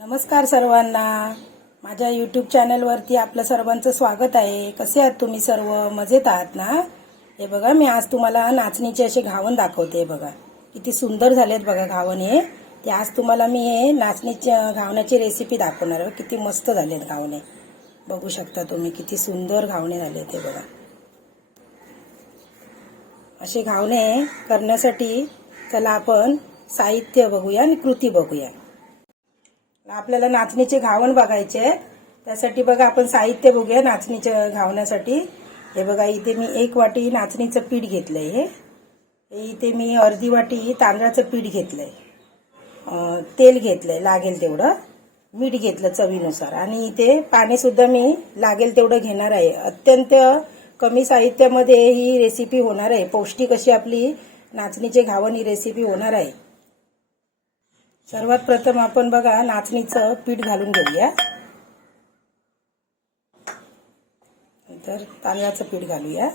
नमस्कार सर्वांना. माझ्या यूट्यूब चॅनलवरती आपलं सर्वांचं स्वागत आहे. कसे आहात तुम्ही सर्व? मजेत आहात ना? हे बघा मी आज तुम्हाला नाचणीचे असे घावन दाखवते बघा. किती सुंदर झालेत बघा घावन हे. ते आज तुम्हाला मी हे नाचणीच्या घावण्याची रेसिपी दाखवणार आहे. किती मस्त झालेत घावणे. बघू शकता तुम्ही किती सुंदर घावणे झाले ते बघा. असे घावणे करण्यासाठी चला आपण साहित्य बघूया आणि कृती बघूया. आपल्याला नाचणीचे घावन बघायचे आहे. त्यासाठी बघा आपण साहित्य बघूया नाचणीच्या घावण्यासाठी. हे बघा इथे मी एक वाटी नाचणीचं पीठ घेतलंय. हे हे इथे मी अर्धी वाटी तांदळाचं पीठ घेतलंय. आहे तेल घेतलंय लागेल तेवढं. मीठ घेतलं चवीनुसार. आणि इथे पाणीसुद्धा मी लागेल तेवढं घेणार आहे. अत्यंत कमी साहित्यामध्ये ही रेसिपी होणार आहे. पौष्टिक अशी आपली नाचणीचे घावन ही रेसिपी होणार आहे. सर्वात प्रथम आपण बघा नाचणीचं पीठ घालून घेऊया. नंतर तांदळाचं पीठ घालूया.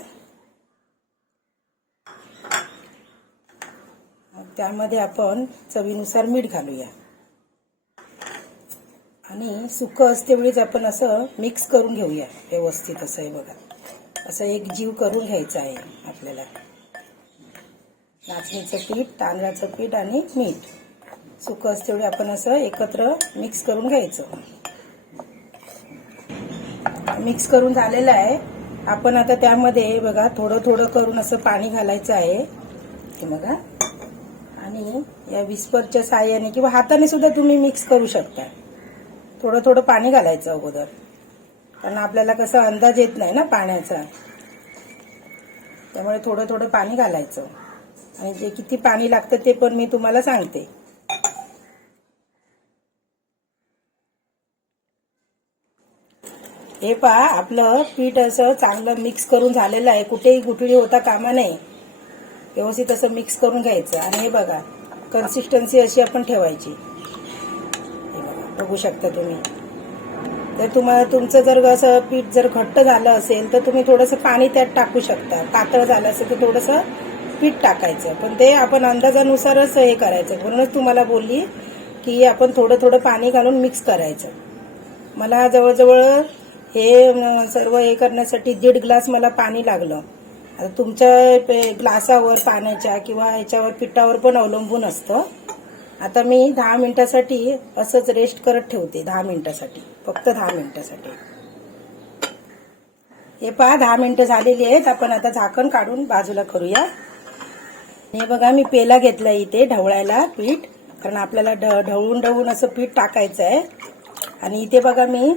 त्यामध्ये आपण चवीनुसार मीठ घालूया. आणि सुकं असते वेळीच आपण असं मिक्स करून घेऊया. व्यवस्थित असं आहे बघा. असं एक जीव करून घ्यायचा आहे आपल्याला. नाचणीचं पीठ तांदळाचं पीठ आणि मीठ. सुकं असते तेवढे आपण असं एकत्र मिक्स करून घ्यायचं. मिक्स करून झालेलं आहे. आपण आता त्यामध्ये बघा थोडं थोडं करून असं पाणी घालायचं आहे. हे बघा. आणि या विस्परच्या साह्याने किंवा हाताने सुद्धा तुम्ही मिक्स करू शकता. थोडं थोडं पाणी घालायचं अगोदर. कारण आपल्याला कसं अंदाज येत नाही ना पाण्याचा. त्यामुळे थोडं थोडं पाणी घालायचं. आणि जे किती पाणी लागतं ते पण मी तुम्हाला सांगते. हे पहा आपलं पीठ असं चांगलं मिक्स करून झालेलं आहे. कुठेही गुठळी होता कामा नाही व्यवस्थित असं मिक्स करून घ्यायचं. आणि हे बघा कन्सिस्टन्सी अशी आपण ठेवायची. हे बघा बघू शकता तुम्ही. तर तुम्हाला तुमचं जर असं पीठ जर घट्ट झालं असेल तर तुम्ही थोडंसं पाणी त्यात टाकू शकता. पातळ झालं असेल तर थोडंसं पीठ टाकायचं. पण ते आपण अंदाजानुसारच हे करायचं. म्हणूनच तुम्हाला बोलली की आपण थोडं थोडं पाणी घालून मिक्स करायचं. मला जवळजवळ हे सर्व हे करण्यासाठी दीड ग्लास मला पाणी लागलं. आता तुमच्या पे- ग्लासावर पाण्याच्या किंवा ह्याच्यावर पिठावर पण अवलंबून असतं. आता मी दहा मिनिटासाठी असंच रेस्ट करत ठेवते दहा मिनिटासाठी. फक्त दहा मिनिटासाठी. हे पहा दहा मिनिटं झालेली आहेत. आपण आता झाकण काढून बाजूला करूया. हे बघा मी पेला घेतला इथे ढवळायला पीठ. कारण आपल्याला ढ ढवळून ढवळून असं पीठ टाकायचं आहे आणि इथे बघा मी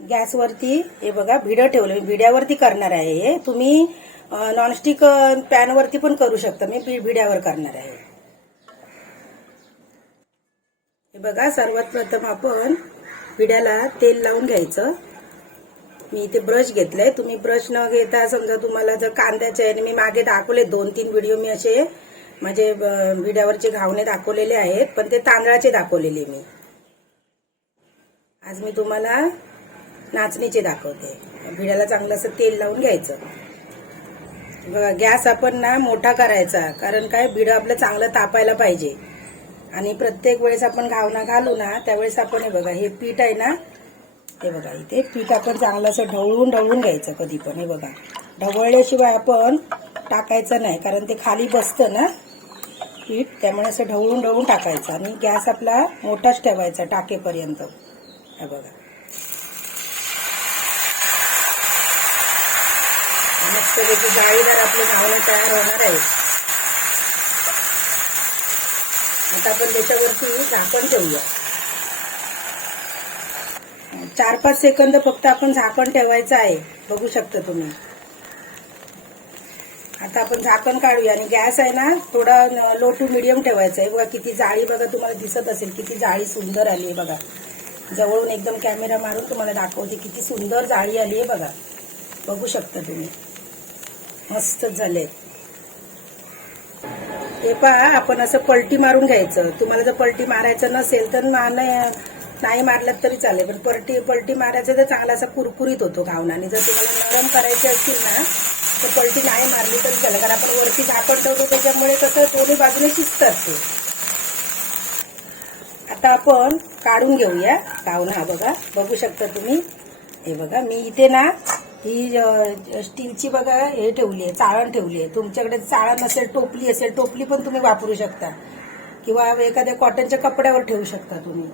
गॅसवरती हे बघा भिडं ठेवलं. मी भिड्यावरती करणार आहे हे. तुम्ही नॉनस्टिक पॅनवरती पण करू शकता. मी भिड्यावर करणार आहे. हे बघा सर्वात प्रथम आपण भिड्याला तेल लावून घ्यायचं. मी इथे ब्रश घेतलाय. तुम्ही ब्रश न घेता समजा तुम्हाला जर कांद्याचे आहे मी मागे दाखवले दोन तीन व्हिडिओ मी असे माझे भिड्यावरचे घावणे दाखवलेले आहेत. पण ते तांदळाचे दाखवलेले मी. आज मी तुम्हाला नाचणीचे दाखवते. भिड्याला चांगलं असं तेल लावून घ्यायचं. बघा गॅस आपण ना मोठा करायचा कारण काय भिडं आपलं चांगलं तापायला पाहिजे. आणि प्रत्येक वेळेस आपण घावना घालू ना त्यावेळेस आपण हे बघा हे पीठ आहे ना हे बघा इथे पीठ आपण चांगलं असं ढवळून ढवळून घ्यायचं कधी पण हे बघा. ढवळल्याशिवाय आपण टाकायचं नाही कारण ते खाली बसतं ना पीठ त्यामुळे असं ढवळून ढवळून टाकायचं. आणि गॅस आपला मोठाच ठेवायचा टाकेपर्यंत. हे बघा. मस्तपैकी जाळीदार आपले घावणं तयार होणार आहे. आता आपण त्याच्यावरती झाकण ठेवूया. चार पाच सेकंद फक्त आपण झाकण ठेवायचं आहे. बघू शकता तुम्ही. आता आपण झाकण काढूया. आणि गॅस आहे ना थोडा लो टू मिडियम ठेवायचा आहे. बघा किती जाळी बघा तुम्हाला दिसत असेल. किती जाळी सुंदर आली आहे बघा. जवळून एकदम कॅमेरा मारून तुम्हाला दाखवते. किती सुंदर जाळी आली आहे बघा. बघू शकता तुम्ही. मस्तच झाले. हे पहा आपण असं पलटी मारून घ्यायचं. तुम्हाला जर पलटी मारायचं नसेल तर मा- नाही मारलं तरी चालेल पण पलटी पलटी मारायचं तर चांगला असा कुरकुरीत होतो घावना. आणि जर तुम्हाला नरम करायची असतील ना तर पलटी नाही मारली तरी चालेल कारण आपण वरती झाकण ठेवतो त्याच्यामुळे कसं दोन्ही बाजूने शिजतात ते. आता आपण काढून घेऊया. गावना हा बघा बघू शकता तुम्ही. हे बघा मी इथे ना ही स्टीलची बघा हे ठेवली आहे चाळण ठेवली आहे. तुमच्याकडे चाळण असेल टोपली असेल टोपली पण तुम्ही वापरू शकता. किंवा एखाद्या कॉटनच्या कपड्यावर ठेवू शकता तुम्ही.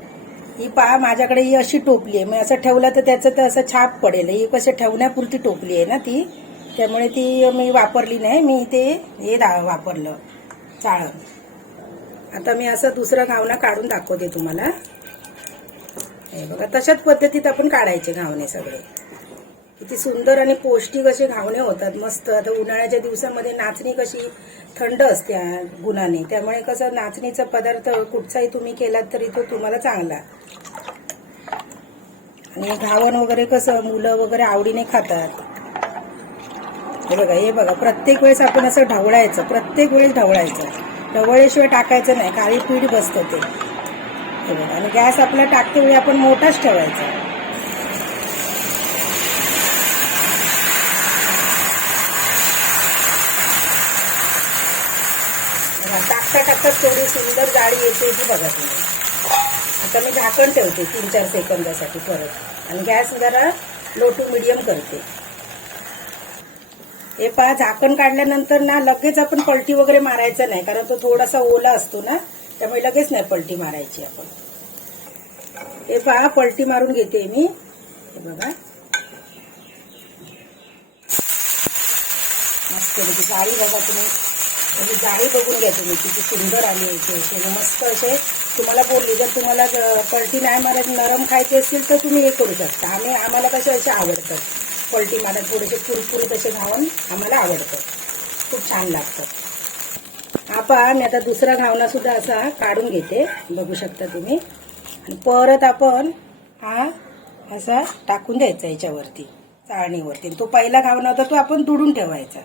ही पहा माझ्याकडे ही अशी टोपली आहे. मी असं ठेवलं तर त्याचं तर असं छाप पडेल. ही कसं ठेवण्यापुरती टोपली आहे ना ती. त्यामुळे ती मी वापरली नाही. मी ते हे दा- वापरलं. चाळण. आता मी असं दुसरं गावना काढून दाखवते तुम्हाला. हे बघा तशाच पद्धतीत आपण काढायचे घावणे सगळे. किती सुंदर आणि पौष्टिक असे घावणे होतात मस्त. आता उन्हाळ्याच्या दिवसामध्ये नाचणी कशी थंड असते गुणाने. त्यामुळे कसं नाचणीचा पदार्थ कुठचाही तुम्ही केलात तरी तो तुम्हाला चांगला. आणि घावण वगैरे कसं मुलं वगैरे आवडीने खातात. हे बघा हे बघा. प्रत्येक वेळेस आपण असं ढवळायचं प्रत्येक वेळेस ढवळायचं. ढवळल्याशिवाय टाकायचं नाही काळी पीठ बसतं ते. हे बघा. आणि गॅस आपला टाकते वेळी आपण मोठाच ठेवायचा बघा, टाकता एवढी सुंदर जाळी येते ती बघा तुम्ही. आता मी झाकण ठेवते तीन चार सेकंदासाठी परत. आणि गॅस जरा लो टू मिडियम करते. हे पहा झाकण काढल्यानंतर ना लगेच आपण पलटी वगैरे मारायचं नाही कारण तो थोडासा ओला असतो ना त्यामुळे लगेच नाही पलटी मारायची आपण. हे पहा पलटी मारून घेते मी. हे बघा. मस्त जाळी बघा तुम्ही. म्हणजे जाळी बघून घ्या तुम्ही किती सुंदर आली याची असे मस्त असे तुम्हाला बोलली. जर तुम्हाला पलटी नाही मारत नरम खायची असतील तर तुम्ही हे करू शकता. आम्ही आम्हाला कसे असे आवडतात. पलटी मारत थोडेसे कुरकुरीत असे घावून आम्हाला आवडतं. खूप छान लागतं. हा पहा मी आता दुसरा घावना सुद्धा असा काढून घेते. बघू शकता तुम्ही. आणि परत आपण हा असा टाकून द्यायचा याच्यावरती चाळणीवरती. तो पहिला घावना होता तो आपण दुडून ठेवायचा.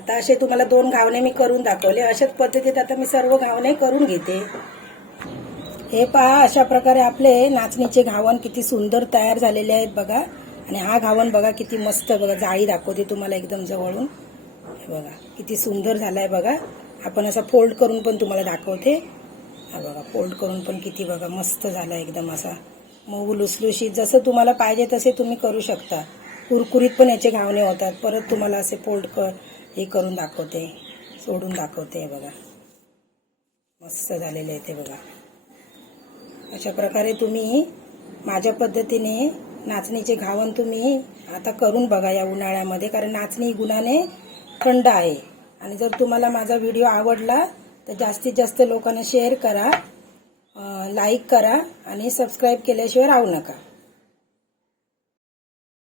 आता असे तुम्हाला दोन घावणे मी करून दाखवले. अशाच पद्धतीत आता मी सर्व घावणे करून घेते. हे पहा अशा प्रकारे आपले नाचणीचे घावण किती सुंदर तयार झालेले आहेत बघा. आणि हा घावण बघा किती मस्त बघा. जाळी दाखवते तुम्हाला एकदम जवळून. हे बघा किती सुंदर झालाय बघा. आपण असा फोल्ड करून पण तुम्हाला दाखवते. हा बघा फोल्ड करून पण किती बघा मस्त झाला एकदम असा. मऊ लुसलुशीत जसं तुम्हाला पाहिजे तसे तुम्ही करू शकता. कुरकुरीत पण याचे घावणे होतात. परत तुम्हाला असे फोल्ड कर हे करून दाखवते सोडून दाखवते बघा. मस्त झालेले आहे ते बघा. अशा प्रकारे तुम्ही माझ्या पद्धतीने नाचणीचे घावण तुम्ही आता करून बघा या उन्हाळ्यामध्ये कारण नाचणी गुणाने थंड आहे. आणि जर तुम्हाला माझा व्हिडिओ आवडला तर जास्तीत जास्त लोकांना शेअर करा लाईक करा आणि सबस्क्राईब केल्याशिवाय राहू नका.